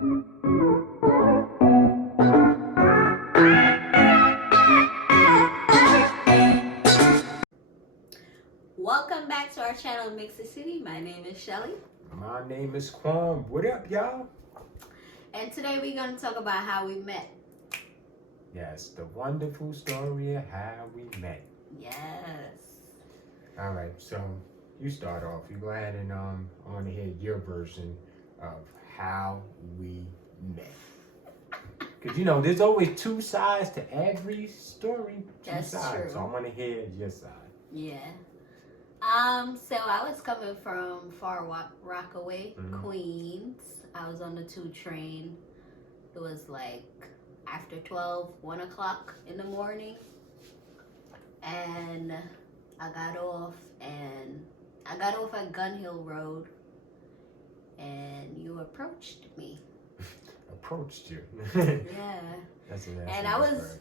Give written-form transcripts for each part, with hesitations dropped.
Welcome back to our channel, Mixy City. My name is Shelly. My name is Quan. What up, y'all? And today we're going to talk about how we met. Yes, the wonderful story of how we met. Yes. All right, so you start off. You go ahead and I want to hear your version of how we met. Because, you know, there's always two sides to every story. That's sides. true. So I want to hear your side. Yeah. So I was coming from Far Rockaway, Queens. I was on the 2 train. It was like after 12, 1 o'clock in the morning. And I got off at Gun Hill Road. And you approached me. Approached you. Yeah. That's and I was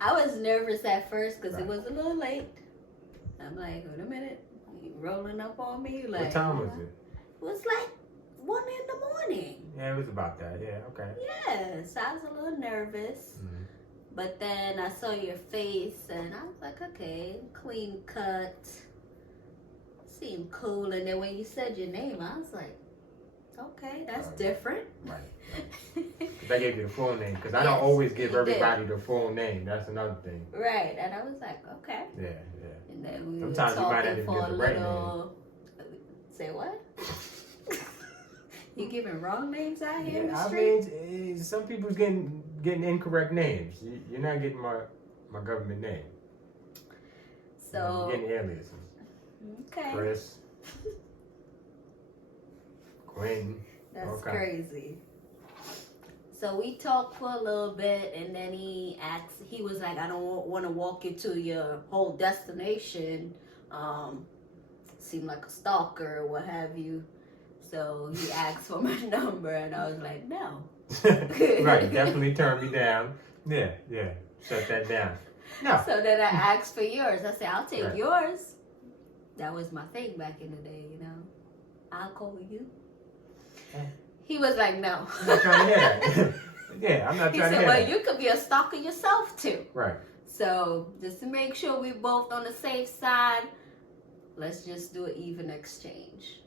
I was nervous at first because it was a little late. I'm like, wait a minute, you rolling up on me? Like, what time was it? It was like 1 in the morning. Yeah, it was about that. Yeah, okay. Yes, I was a little nervous. Mm-hmm. But then I saw your face and I was like, okay, clean cut. Seemed cool. And then when you said your name, I was like, okay, that's different. Right. Because I gave you the full name. Because I don't always give everybody the full name. That's another thing. Right. And I was like, okay. Yeah. And then we sometimes were you might not talking even for get a the right little. Say what? You giving wrong names out here in the street? I mean, some people's getting incorrect names. You're not getting my government name. So you're getting aliases. Okay. Chris. Quentin. That's crazy. So we talked for a little bit, and then he was like, I don't want to walk you to your whole destination. Seem like a stalker or what have you. So he asked for my number, and I was like, no. Right, definitely turned me down. Yeah, shut that down. No. So then I asked for yours. I said, I'll take yours. That was my thing back in the day, you know. I'll call you. He was like, no. I'm not trying to hear that. Yeah, I'm not trying to hear that. He said, well, you could be a stalker yourself, too. Right. So, just to make sure we're both on the safe side, let's just do an even exchange.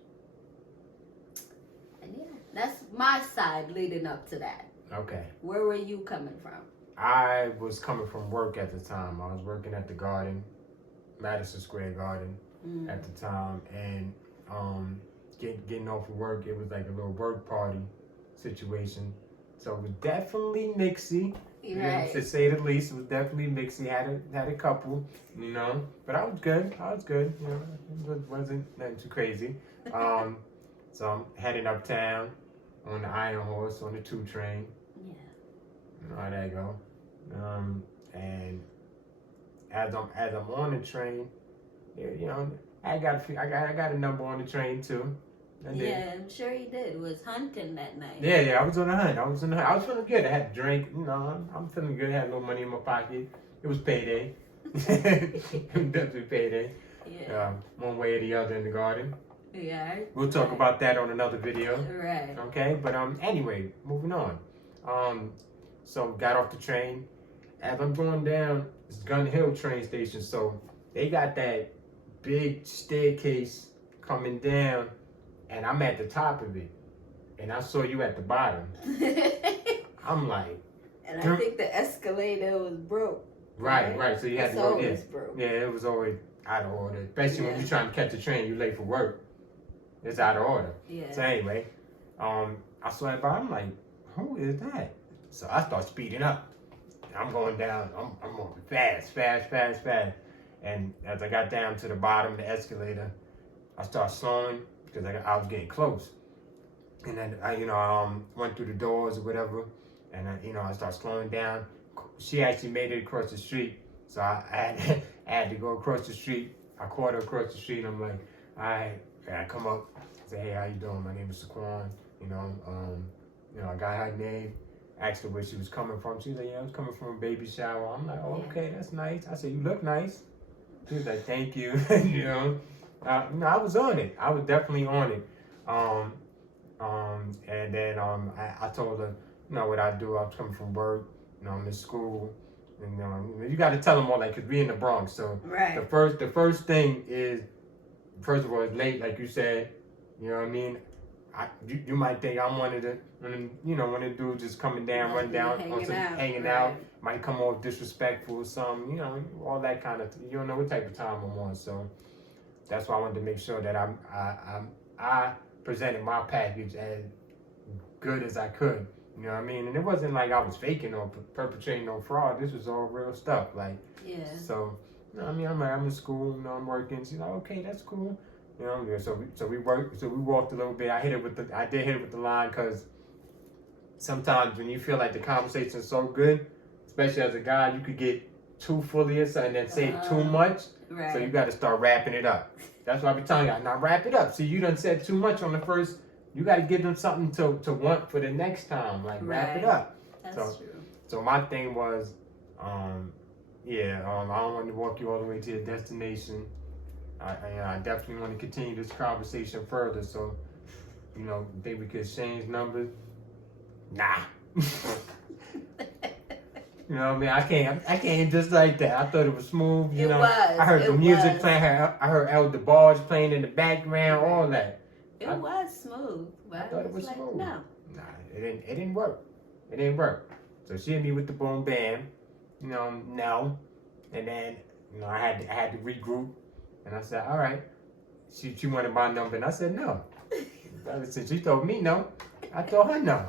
And yeah, that's my side leading up to that. Okay. Where were you coming from? I was coming from work at the time. I was working at the Garden, Madison Square Garden at the time. And getting off of work, it was like a little work party situation. So it was definitely mixy, Right. to say the least. It was definitely mixy. Had a couple, you know, but I was good. You know, it wasn't nothing too crazy. So I'm heading uptown on the Iron Horse on the 2 train. Yeah. You know how that go. And as I'm on the train, you know, I got a number on the train too. Yeah, I'm sure you did. It was hunting that night. Yeah, I was on the hunt. I was feeling good. I had a drink. You know, I'm feeling good. I had a little money in my pocket. It was payday. Definitely payday. Yeah. One way or the other in the Garden. Yeah. We'll talk about that on another video. Right. Okay, but anyway, moving on. So got off the train. As I'm going down, it's Gun Hill train station. So they got that big staircase coming down. And I'm at the top of it. And I saw you at the bottom. I'm like... And I think the escalator was broke. Right. So you had to go there. Broke. Yeah, it was always out of order. Especially when you're trying to catch a train, you're late for work. It's out of order. Yeah. So anyway, I saw it, but I'm like, who is that? So I start speeding up. I'm going down. I'm going fast. And as I got down to the bottom of the escalator, I start slowing because I was getting close. And then I went through the doors or whatever, and I started slowing down. She actually made it across the street, so I had to go across the street. I caught her across the street. And I'm like, all right. And I come up, say, hey, how you doing? My name is Saquon. I got her name. Asked her where she was coming from. She was like, yeah, I was coming from a baby shower. I'm like, oh, okay, that's nice. I said, you look nice. She was like, thank you. I was on it. I was definitely on it. And then I told her, you know, what I do. I was coming from work, you know, I'm in school. And you got to tell them all that because we in the Bronx. So Right. the first thing is, first of all, it's late, like you said. You know what I mean? You might think I'm one of the dudes just coming down, running down, hanging out. Might come off disrespectful or something, you know, all that kind of. You don't know what type of time I'm on, so that's why I wanted to make sure that I presented my package as good as I could. You know what I mean? And it wasn't like I was faking or perpetrating no fraud. This was all real stuff. Like, yeah. So, you know what I mean? I'm in school, you know, I'm working. She's like, okay, that's cool. You know, so we worked, so we walked a little bit. I did hit it with the line because sometimes when you feel like the conversation is so good, especially as a guy, you could get too full of yourself and then say too much. Right. So you got to start wrapping it up. That's why I be telling y'all, now wrap it up. See, you done said too much on the first. You got to give them something to want for the next time. Like, wrap it up. That's true. So my thing was, I don't want to walk you all the way to your destination. I definitely want to continue this conversation further. So, you know, think we could exchange numbers? Nah. You know what I mean? I can't just like that. I thought it was smooth. You know, I heard the music playing. I heard El DeBarge playing in the background. All that. It was smooth, but I thought it was like, smooth. No. Nah, it didn't work. It didn't work. So she hit me with the boom bam. You know, no. And then, you know, I had to regroup. And I said, all right. She wanted my number, and I said no. Since she told me no, I told her no.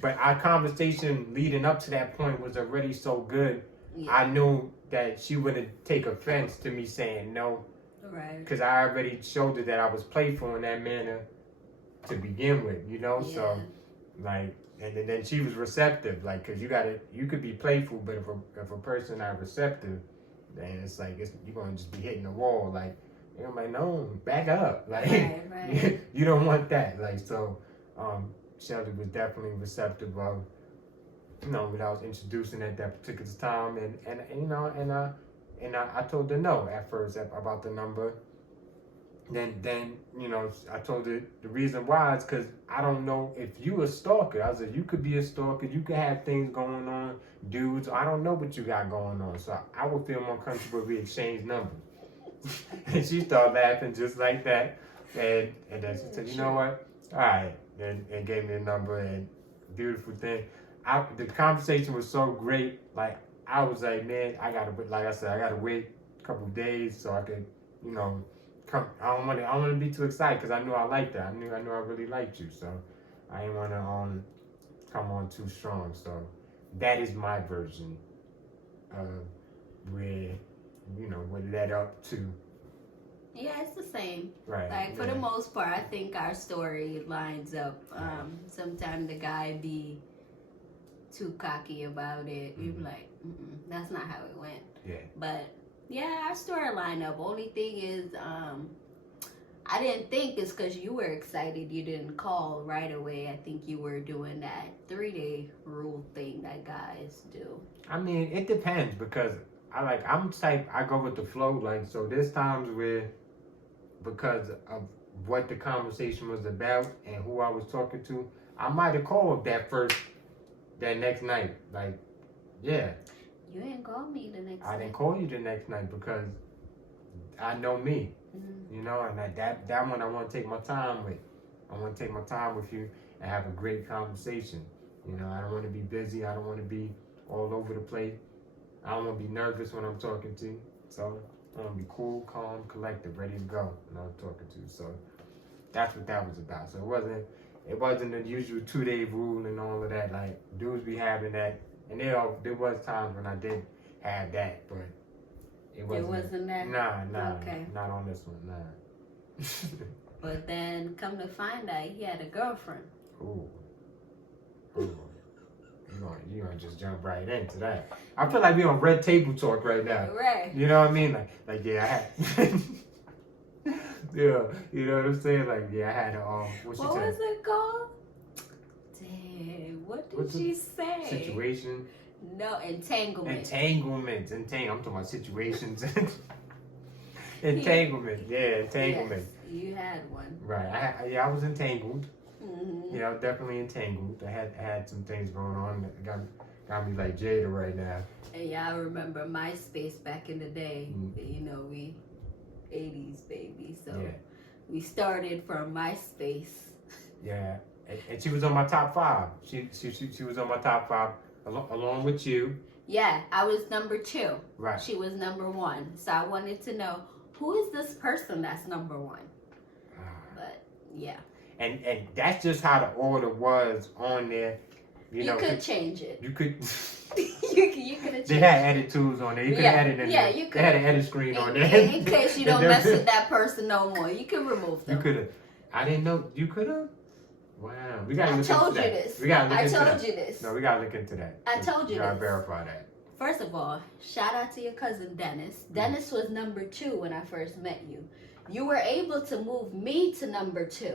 But our conversation leading up to that point was already so good. Yeah. I knew that she wouldn't take offense to me saying no. Right. Because I already showed her that I was playful in that manner to begin with, you know? Yeah. So, like, and then she was receptive. Like, because you could be playful, but if a person not receptive, then it's like, you're going to just be hitting the wall. Like, you're like, no, back up. Like, right. You don't want that. Like, so, Shelly was definitely receptive of, you know, what I was introducing at that particular time, and you know, and I told her no at first about the number. Then you know, I told her the reason why is because I don't know if you a stalker. I said you could be a stalker, you could have things going on, dudes. I don't know what you got going on, so I would feel more comfortable if we exchange numbers. And she started laughing just like that, and then she said, you know what? All right. And gave me a number, and beautiful thing. The conversation was so great. Like, I was like, man, I gotta wait a couple of days so I could, you know, come. I don't want to be too excited because I knew I liked that. I knew I really liked you, so I didn't want to come on too strong. So that is my version of where, you know, what led up to. Yeah, it's the same. Right. Like, for the most part, I think our story lines up. Sometimes the guy be too cocky about it. You be like, that's not how it went. Yeah. But, yeah, our story line up. Only thing is, I didn't think it's because you were excited you didn't call right away. I think you were doing that 3-day rule thing that guys do. I mean, it depends because I'm type, I go with the flow. Like, so there's times where, because of what the conversation was about and who I was talking to, I might have called that next night. Like, yeah. You didn't call me the next night. I didn't call you the next night because I know me, you know, and that one I want to take my time with. I want to take my time with you and have a great conversation. You know, I don't want to be busy. I don't want to be all over the place. I don't want to be nervous when I'm talking to you. So I want to be cool, calm, collected, ready to go when I'm talking to you. So that's what that was about. So it wasn't the usual 2-day rule and all of that. Like, dudes be having that. And there was times when I did have that, but it wasn't that? Nah. Okay. Not on this one, nah. But then come to find out he had a girlfriend. Ooh. You're gonna just jump right into that. I feel like we on red table talk right now. Right. You know what I mean? Like yeah, I had. Yeah, you know what I'm saying? Like, yeah, I had a what was it called? Damn, what did she say? Situation. No, entanglement. I'm talking about situations. Entanglement. Yeah, entanglement. Yes, you had one. Right. I was entangled. Mm-hmm. Yeah, I was definitely entangled. I had some things going on that got me like Jada right now. And yeah, I remember MySpace back in the day. You know, we 80s baby, so Yeah. we started from MySpace. Yeah, and she was on my top 5. She was on my top 5 along with you. Yeah, I was number 2. Right. She was number 1. So I wanted to know, who is this person that's number 1? But yeah. And that's just how the order was on there. You could change it. You could. you could have. They had edit tools on there. You could have edited it. Yeah, you could. They had an edit screen on there. In case you don't mess with that person no more, you can remove them. You could have. I didn't know. You could have. Wow. We gotta look into that. I told you this. We gotta look into that. I told you this. No, we gotta look into that. I told you You gotta this. verify that. First of all, shout out to your cousin Dennis. Dennis was number 2 when I first met you. You were able to move me to number 2.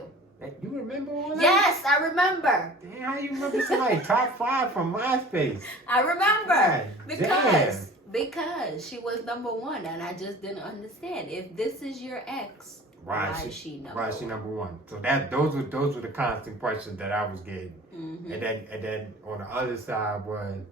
You remember all that? Yes, I remember. Damn, how you remember somebody top 5 from MySpace? I remember. God, Because she was number 1 and I just didn't understand. If this is your ex, why is she number 1? Why is she number 1? So those were the constant questions that I was getting. Mm-hmm. And then on the other side was,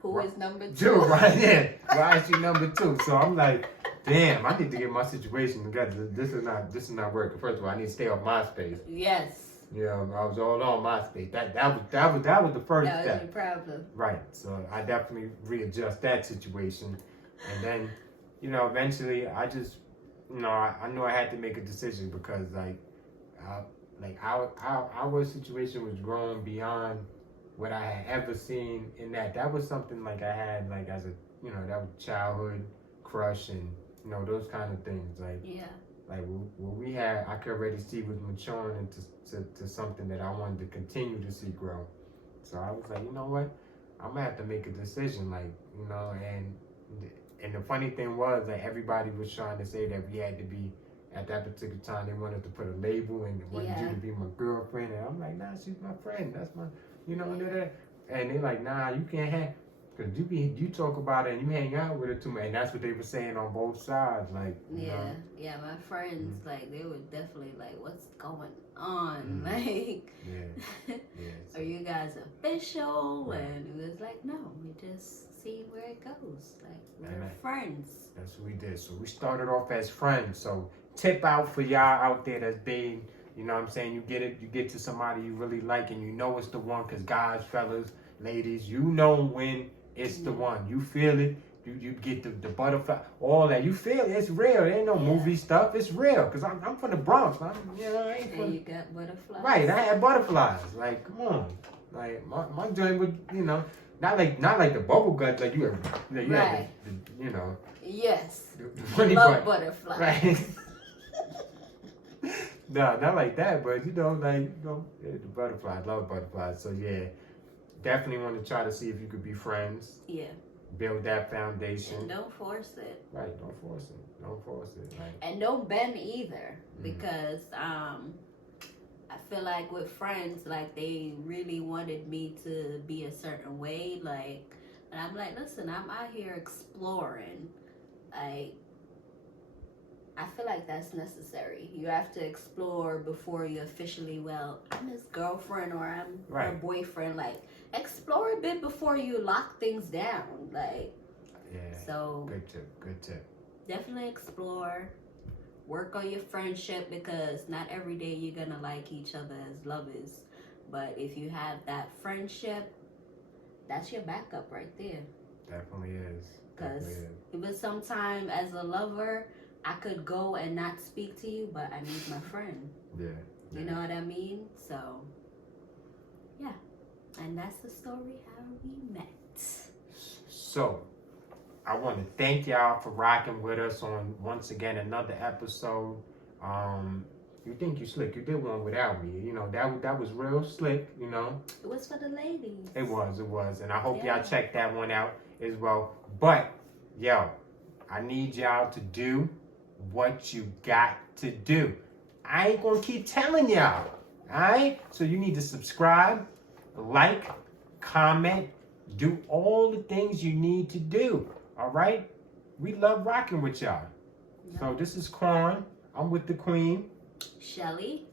who is number 2? 2, right there. Why is she number 2? So I'm like, damn, I need to get my situation together. This is not working. First of all, I need to stay off MySpace. Yes. Yeah, I was all on MySpace. That was the first step. That was your problem. Right. So I definitely readjust that situation, and then, eventually I just, I knew I had to make a decision because our situation was growing beyond what I had ever seen in that. That was something like I had like as a, that was childhood crush and those kind of things like. Yeah. Like what we had, I could already see was maturing into something that I wanted to continue to see grow. So I was like, you know what, I'm gonna have to make a decision, and the funny thing was that everybody was trying to say that we had to be, at that particular time, they wanted to put a label and wanted you to be my girlfriend, and I'm like, nah, she's my friend, that's my, and they're like, nah, you can't have. Cause you talk about it and you hang out with her too much, and that's what they were saying on both sides, like. Yeah. My friends, like, they were definitely like, "What's going on? Like, are you guys official?" Right. And it was like, "No, we just see where it goes. Like, we're friends." That's what we did. So we started off as friends. So tip out for y'all out there that's being, you know what I'm saying? You get to somebody you really like, and you know it's the one. Cause guys, fellas, ladies, you know when it's the one. You feel it. You get the butterfly, all that. You feel it. It's real. It ain't no movie stuff. It's real. Cause I'm from the Bronx. I ain't from. And you got butterflies. Right. I had butterflies. Like, come on. Like my joint would, not like the bubble guts. Like you right. had Yes. The love butterflies. Right. No, not like that. But the butterflies. Love butterflies. So yeah. Definitely want to try to see if you could be friends. Yeah. Build that foundation. And don't force it. Right, don't force it. Right. And don't bend either, because I feel like with friends, like they really wanted me to be a certain way, like, and I'm like, listen, I'm out here exploring. Like, I feel like that's necessary. You have to explore before you officially, I'm his girlfriend or I'm her boyfriend. Like, explore a bit before you lock things down. Like, yeah. So Good tip. Definitely explore. Work on your friendship, because not every day you're gonna like each other as lovers. But if you have that friendship, that's your backup right there. Definitely is. Because even sometime as a lover, I could go and not speak to you, but I need my friend. Yeah. You know what I mean? So, yeah. And that's the story how we met. So, I want to thank y'all for rocking with us on, once again, another episode. You think you slick. You did one without me. That was real slick, It was for the ladies. It was. And I hope y'all check that one out as well. But, I need y'all to do what you got to do. I ain't gonna keep telling y'all. Alright? So you need to subscribe, like, comment, do all the things you need to do. Alright? We love rocking with y'all. Yep. So this is Quan. I'm with the Queen. Shelly.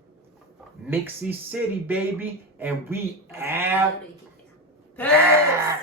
Mixy City, baby. And we out. Peace.